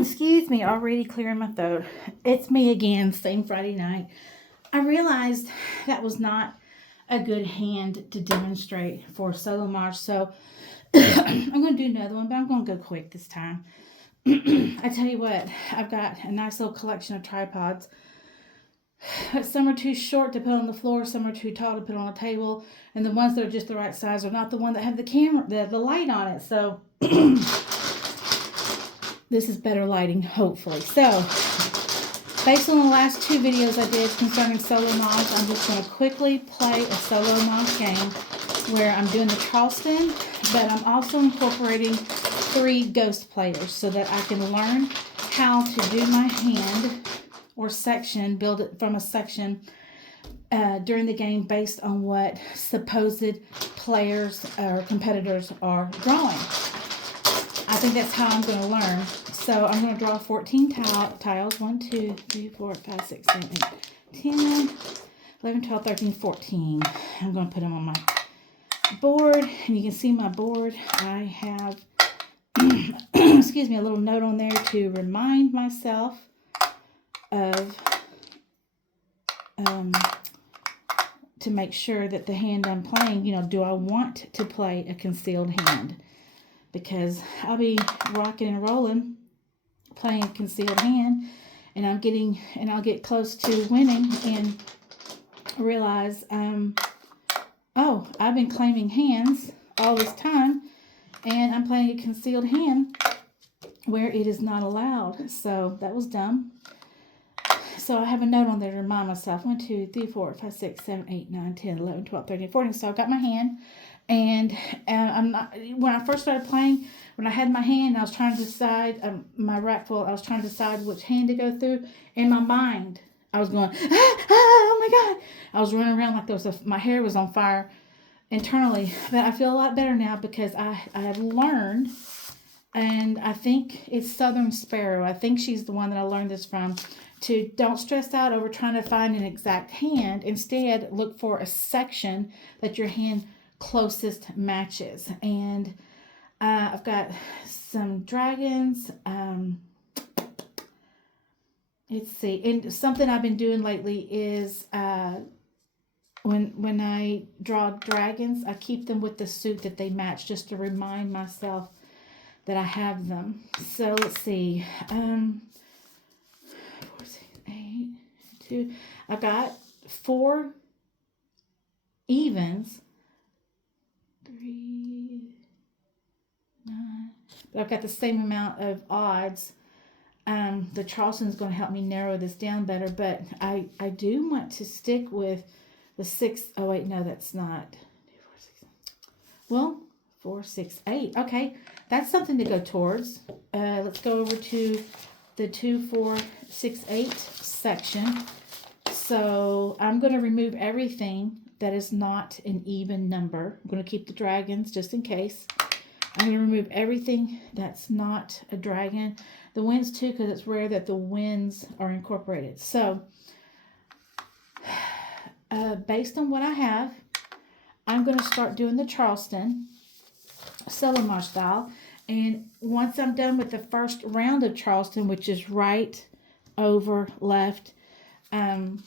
Excuse me, already clearing my throat. It's me again, same Friday night. I realized that was not a good hand to demonstrate for Solomaj, so I'm going to do another one, but I'm going to go quick this time. I tell you what, I've got a nice little collection of tripods. Some are too short to put on the floor, some are too tall to put on a table, and the ones that are just the right size are not the one that have the camera, the light on it. So this is better lighting, hopefully. So based on the last two videos I did concerning Solomaj, I'm just going to quickly play a Solomaj game where I'm doing the Charleston, but I'm also incorporating 3 ghost players so that I can learn how to do my hand or section, build it from a section during the game based on what supposed players or competitors are drawing. I think that's how I'm going to learn. So I'm going to draw 14 tiles. 1, 2, 3, 4, 5, 6, 7, 8, 10, 11, 12, 13, 14. I'm going to put them on my board. And you can see my board. I have, excuse me, a little note on there to remind myself of, to make sure that the hand I'm playing, do I want to play a concealed hand? Because I'll be rocking and rolling, playing a concealed hand, and I'll get close to winning and realize, oh, I've been claiming hands all this time, and I'm playing a concealed hand where it is not allowed. So that was dumb. So I have a note on there to remind myself. 1, 2, 3, 4, 5, 6, 7, 8, 9, 10, 11, 12, 13, 14. So I've got my hand. And I'm not, when I first started playing, when I had my hand, I was trying to decide, my rack full, I was trying to decide which hand to go through. In my mind, I was going, oh my God. I was running around like my hair was on fire internally. But I feel a lot better now because I have learned, and I think it's Southern Sparrow. I think she's the one that I learned this from. To don't stress out over trying to find an exact hand. Instead, look for a section that your hand closest matches. And I've got some dragons. Let's see. And something I've been doing lately is when I draw dragons, I keep them with the suit that they match just to remind myself that I have them. So let's see. 4, 6, 8, 2. I've got 4 evens. 3, 9. But I've got the same amount of odds. The Charleston's going to help me narrow this down better, but I do want to stick with the 6. Oh wait, no, that's not. 4, 6, 8. Okay, that's something to go towards. Let's go over to the 2, 4, 6, 8 section. So I'm going to remove everything that is not an even number. I'm going to keep the dragons just in case. I'm going to remove everything that's not a dragon. The winds too, because it's rare that the winds are incorporated. So based on what I have, I'm going to start doing the Charleston Solomaj style. And once I'm done with the first round of Charleston, which is right, over, left, I'm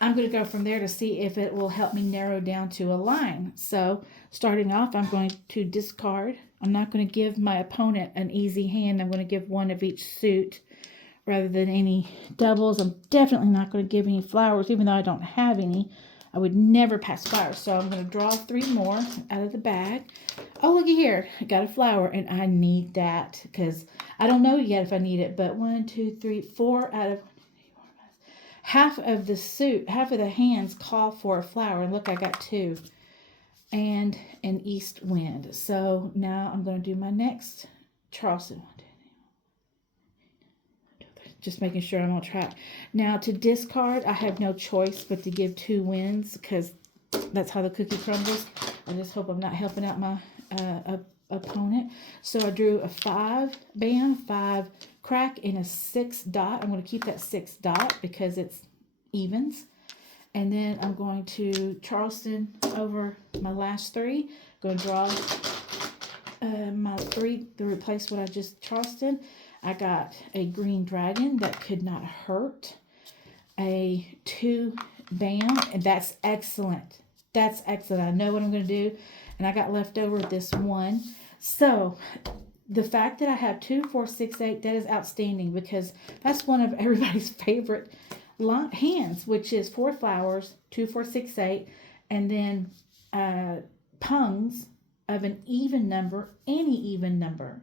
going to go from there to see if it will help me narrow down to a line. So starting off, I'm going to discard. I'm not going to give my opponent an easy hand. I'm going to give one of each suit rather than any doubles. I'm definitely not going to give any flowers, even though I don't have any. I would never pass flowers. So I'm going to draw 3 more out of the bag. Oh, looky here. I got a flower, and I need that because I don't know yet if I need it. But 1, 2, 3, 4 out of half of the suit, half of the hands call for a flower. And look, I got 2 and an east wind. So now I'm going to do my next Charleston. Just making sure I'm on track. Now to discard, I have no choice but to give 2 winds because that's how the cookie crumbles. I just hope I'm not helping out my opponent. So I drew a 5 band, 5 crack, and a 6 dot. I'm going to keep that 6 dot because it's evens. And then I'm going to Charleston over my last 3. I'm going to draw my 3 to replace what I just Charleston. I got a green dragon that could not hurt. A 2 bam, and that's excellent. That's excellent. I know what I'm going to do, and I got left over this 1. So the fact that I have 2, 4, 6, 8, that is outstanding, because that's one of everybody's favorite hands, which is 4 flowers, 2, 4, 6, 8, and then pungs of an even number, any even number.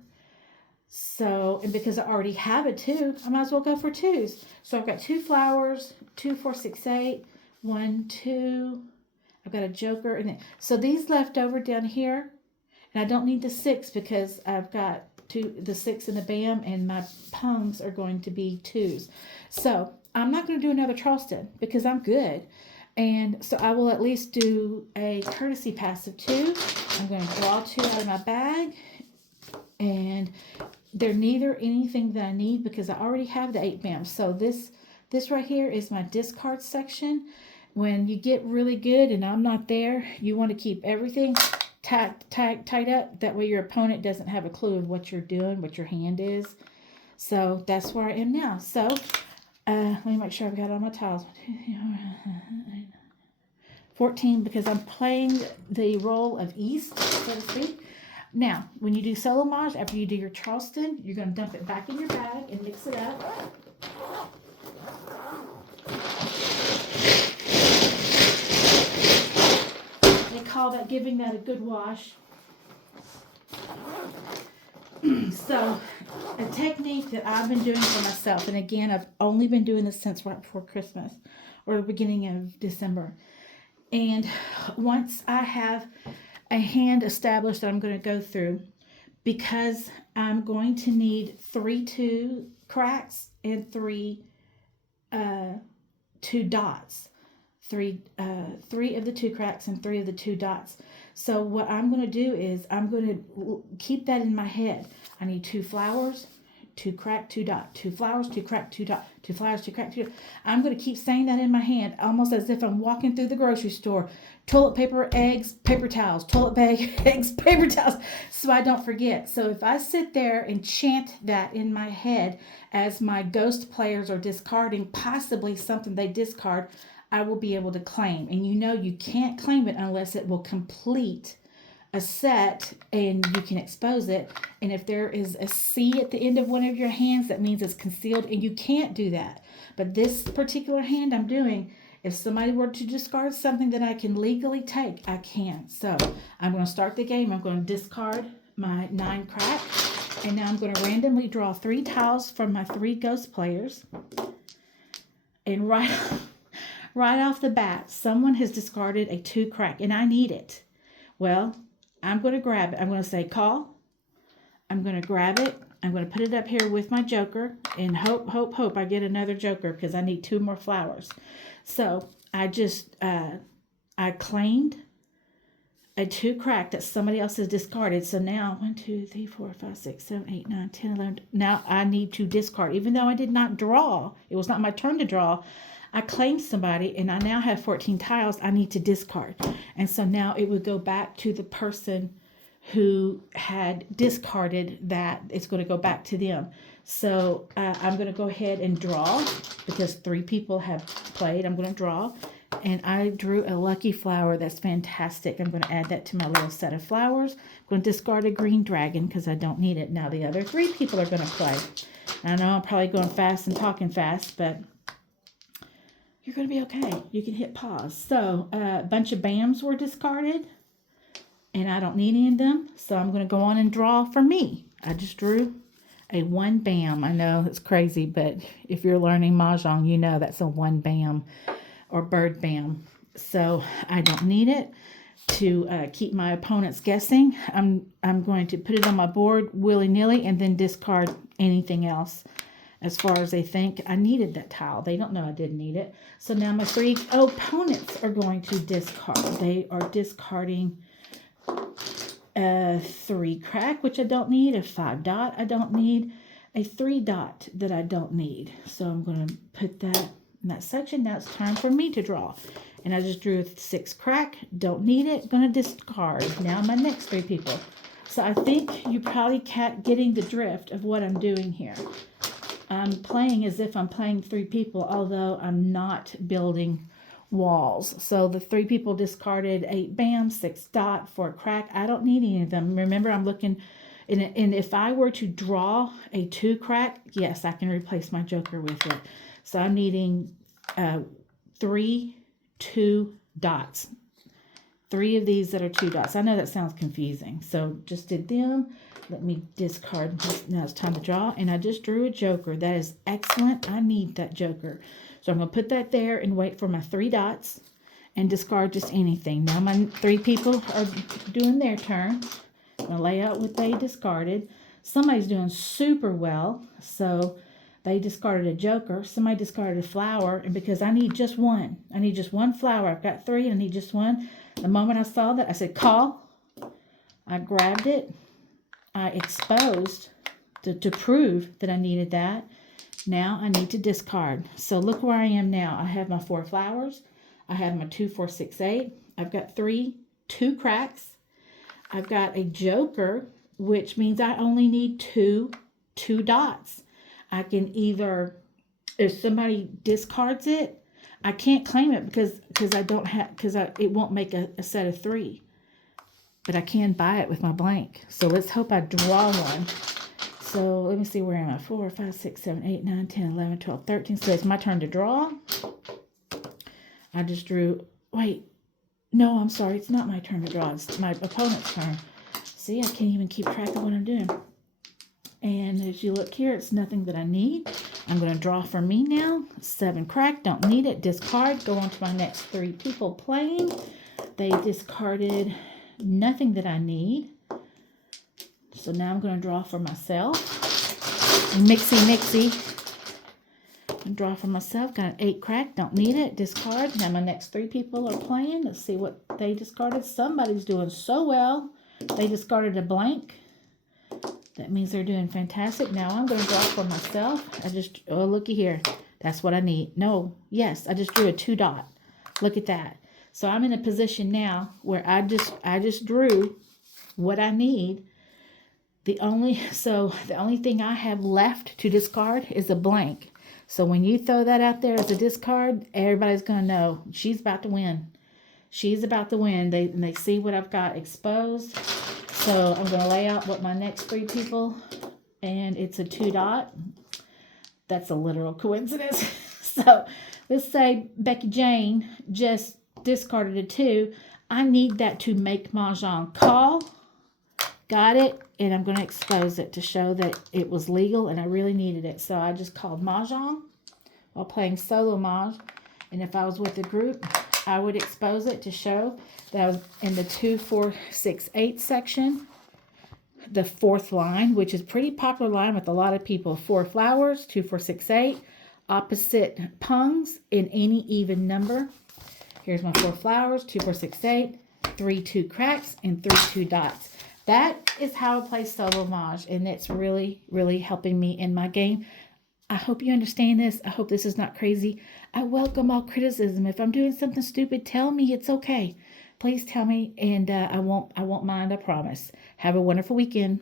So, and because I already have a 2, I might as well go for 2s. So I've got 2 flowers, 2, 4, 6, 8, 1, 2. I've got a joker, and then, so these left over down here, and I don't need the 6 because I've got the 6 and the bam, and my pungs are going to be 2s. So I'm not going to do another Charleston because I'm good. And so I will at least do a courtesy pass of 2. I'm going to draw 2 out of my bag, and they're neither anything that I need because I already have the 8 bams. So this right here is my discard section. When you get really good and I'm not there, you want to keep everything tied up. That way your opponent doesn't have a clue of what you're doing, what your hand is. So that's where I am now. So let me make sure I've got all my tiles. 14, because I'm playing the role of East, so to speak. Now, when you do Solomaj, after you do your Charleston, you're going to dump it back in your bag and mix it up. They call that giving that a good wash. So, a technique that I've been doing for myself, and again, I've only been doing this since right before Christmas or the beginning of December. And once I have a hand established that I'm going to go through, because I'm going to need 3 2 cracks and 3 2 dots. 3 of the 2 cracks and 3 of the 2 dots. So what I'm going to do is I'm going to keep that in my head. I need 2 flowers, 2 crack, 2 dot, 2 flowers, 2 crack, 2 dot, 2 flowers, 2 crack, 2 dot. I'm going to keep saying that in my hand, almost as if I'm walking through the grocery store. Toilet paper, eggs, paper towels, toilet bag, eggs, paper towels, so I don't forget. So if I sit there and chant that in my head as my ghost players are discarding possibly something they discard, I will be able to claim. And you know you can't claim it unless it will complete a set and you can expose it. And if there is a C at the end of one of your hands, that means it's concealed, and you can't do that. But this particular hand I'm doing, if somebody were to discard something that I can legally take, I can. So I'm going to start the game. I'm going to discard my 9 crack, and now I'm going to randomly draw 3 tiles from my 3 ghost players. And right off the bat, someone has discarded a 2 crack, and I need it. Well, I'm going to grab it. I'm going to say call. I'm going to grab it. I'm going to put it up here with my joker, and hope I get another joker because I need 2 more flowers. So I just, I claimed a 2 crack that somebody else has discarded. So now 1, 2, 3, 4, 5, 6, 7, 8, 9, 10, 11. Now I need to discard. Even though I did not draw, it was not my turn to draw. I claimed somebody, and I now have 14 tiles I need to discard. And so now it would go back to the person who had discarded that. It's going to go back to them. So I'm going to go ahead and draw because 3 people have played. I'm going to draw. And I drew a lucky flower. That's fantastic. I'm going to add that to my little set of flowers. I'm going to discard a green dragon because I don't need it. Now the other 3 people are going to play. I know I'm probably going fast and talking fast, but you're going to be okay. You can hit pause. So a bunch of bams were discarded, and I don't need any of them. So I'm going to go on and draw for me. I just drew a 1 bam. I know it's crazy, but if you're learning Mahjong, you know that's a 1 bam or bird bam. So I don't need it to keep my opponents guessing. I'm going to put it on my board willy-nilly and then discard anything else as far as they think I needed that tile. They don't know I didn't need it. So now my 3 opponents are going to discard. They are discarding a 3 crack, which I don't need, a 5 dot I don't need, a 3 dot that I don't need. So I'm going to put that in that section. Now it's time for me to draw. And I just drew a 6 crack, don't need it, going to discard. Now my next 3 people. So I think you're probably getting the drift of what I'm doing here. I'm playing as if I'm playing 3 people, although I'm not building walls. So the 3 people discarded 8 bam, 6 dot, 4 crack. I don't need any of them. Remember, I'm looking, and if I were to draw a 2 crack, yes, I can replace my joker with it. So I'm needing 3 2 dots. 3 of these that are 2 dots. I know that sounds confusing. So just did them. Let me discard. Now it's time to draw. And I just drew a joker. That is excellent. I need that joker. So I'm going to put that there and wait for my 3 dots and discard just anything. Now my 3 people are doing their turn. I'm going to lay out what they discarded. Somebody's doing super well. So they discarded a joker. Somebody discarded a flower. And because I need just one. I need just one flower. I've got 3 and I need just one. The moment I saw that, I said, call. I grabbed it. I exposed to prove that I needed that. Now I need to discard. So look where I am now. I have my 4 flowers. I have my 2, 4, 6, 8. I've got 3, 2 cracks. I've got a joker, which means I only need 2 dots. I can either, if somebody discards it, I can't claim it because I don't have, it won't make a set of 3. But I can buy it with my blank. So let's hope I draw one. So let me see, where am I? 4, 5, 6, 7, 8, 9, 10, 11, 12, 13. So it's my turn to draw. I just drew, wait, no, I'm sorry. It's not my turn to draw. It's my opponent's turn. See, I can't even keep track of what I'm doing. And as you look here, it's nothing that I need. I'm going to draw for me now. 7 crack, don't need it. Discard, go on to my next 3 people playing. They discarded nothing that I need. So now I'm going to draw for myself. And mixy. And draw for myself. Got an 8 crack, don't need it. Discard. Now my next 3 people are playing. Let's see what they discarded. Somebody's doing so well. They discarded a blank. That means they're doing fantastic. Now I'm going to draw for myself. Oh, looky here. That's what I need. No, yes, I just drew a 2 dot. Look at that. So I'm in a position now where I just drew what I need. The only thing I have left to discard is a blank. So when you throw that out there as a discard, everybody's going to know she's about to win. She's about to win. They see what I've got exposed. So I'm going to lay out what my next 3 people, and it's a 2 dot. That's a literal coincidence. So let's say Becky Jane just discarded a 2. I need that to make MAHJONG. Call. Got it. And I'm going to expose it to show that it was legal and I really needed it. So I just called MAHJONG while playing Solomaj. And if I was with a group, I would expose it to show that I was in the 2, 4, 6, 8 section. The 4th line, which is a pretty popular line with a lot of people. 4 flowers, 2, 4, 6, 8. Opposite pungs in any even number. Here's my 4 flowers, 2, 4, 6, 8. 3, 2 cracks, and 3, 2 dots. That is how I play Solomaj, and it's really, really helping me in my game. I hope you understand this. I hope this is not crazy. I welcome all criticism. If I'm doing something stupid, tell me. It's okay. Please tell me, and I won't mind, I promise. Have a wonderful weekend.